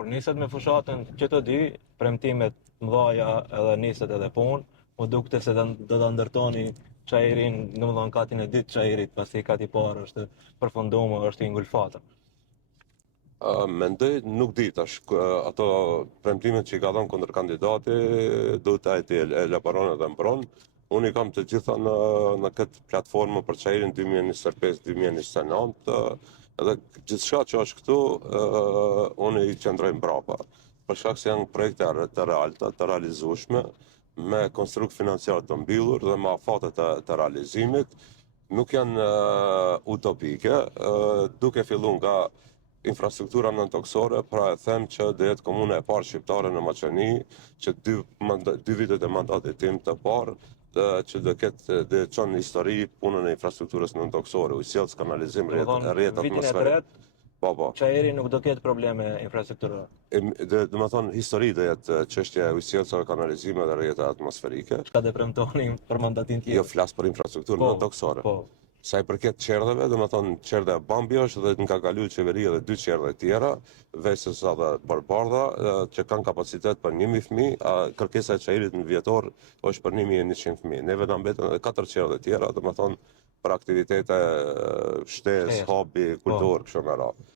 Kur niset me fushatën që të dy, premtimet mëdhaja edhe niset edhe punë, më dukte se do ta ndërtoni çajirin, domethënë katin e dytë çajirit, pasi kati i parë është përfunduar, është i ngulfatur. Mendoj, nuk di tash, ato premtimet që i ka dhënë kundër kandidati, duhet ai të elaboron edhe mbron. Unë i kam të gjitha në këtë platformë për çajirin 2025-2029, edhe gjithçka që është këtu, unë i qëndroj mbrapa. Për shkak se janë projekte të realta, të realizueshme, me konstrukt financiar të mbyllur dhe me afate të realizimit, nuk janë utopike, duke filluar nga infrastruktura nëntoksore, pra e them që do jetë komuna e parë shqiptare në Maqeni, që dy vitet e mandatit tim të parë, që do çon histori punën e infrastrukturës nëntoksore, ujësjellës, kanalizim, rrjet Vitin e atmosferik. tretë, Po. çajiri nuk do ketë probleme infrastrukturore. Do të thonë histori do jetë çështja e ujësjellës, kanalizimit dhe rrjete atmosferike. Çka do premtoni për mandatin tjetër? Jo, flas për infrastrukturën nëntoksore. Po. Sa i përket qerdheve, do të thonë qerdha e Bambi është dhe nga kalu qeveria dhe 2 qerdhe tjera, Vesësa dhe Barbardha, që kanë kapacitet për 1000 fëmijë, kërkesa e çajirit në vjetor është për 1100 fëmijë. Neve na mbeten edhe 4 qerdhe tjera, do të thonë për aktivitete shtesë, hobi, kulturë, kështu me radhë.